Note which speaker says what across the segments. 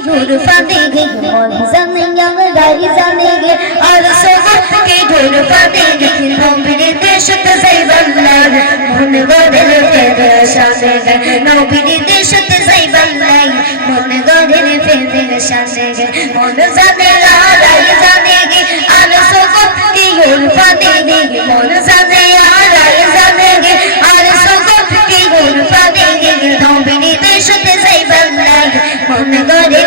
Speaker 1: ढूंढ पाएंगे मौजा नहीं गाड़ी जानेंगे और सोहत के ढूंढ पाएंगे नौबिर देशत जैबल्लाह मन गोदल फेरे शानेगे नौबिर देशत जैबल्लाह मन गोदल फेरे शानेगे मन जाने गाड़ी जानेगे और सोहत के ढूंढ पाएंगे मन जाने गाड़ी जानेगे और सोहत के ढूंढ पाएंगे नौबिर देशत जैबल्लाह मन गोदल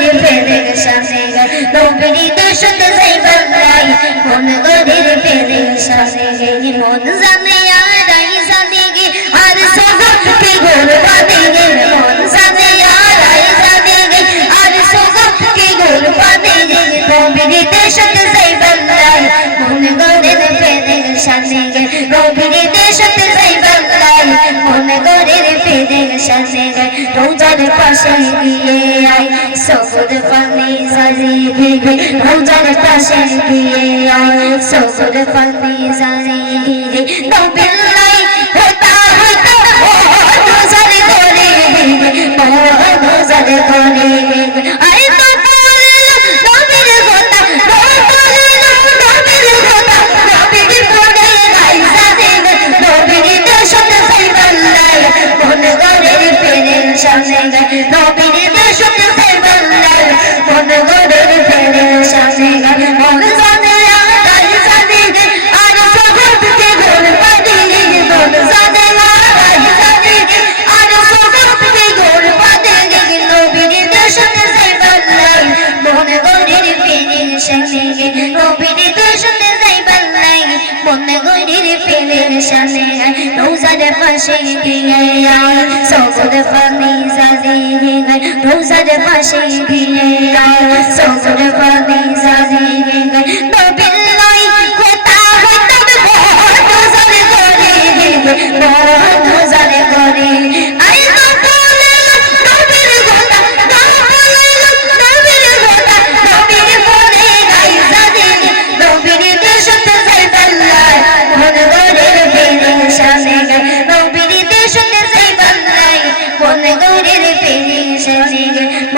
Speaker 1: মন জানে আর রাই জানে গে আর সগতকে গোল বাদে গে মন জানে আর রাই জানে গে আর সগতকে গোল বাদে গে নবীর দেশতে যাইবার নাই মন গরির পেরে শাসে গে নবীর দেশতে যাইবার নাই মন গরির পেরে শাসে গে রোজার পাশে গিয়ে আই সবুজ পানি সাজিয়ে দিবে রোজার পাশে গিয়ে আই সবুজ পানি সাজিয়ে দিবে নবিল্লাই পেরে সামনে পেরে সামনে গায় রোজার পাশে গিয়ে আয় সবুজ পানি সাজিয়ে গায় রোজার পাশে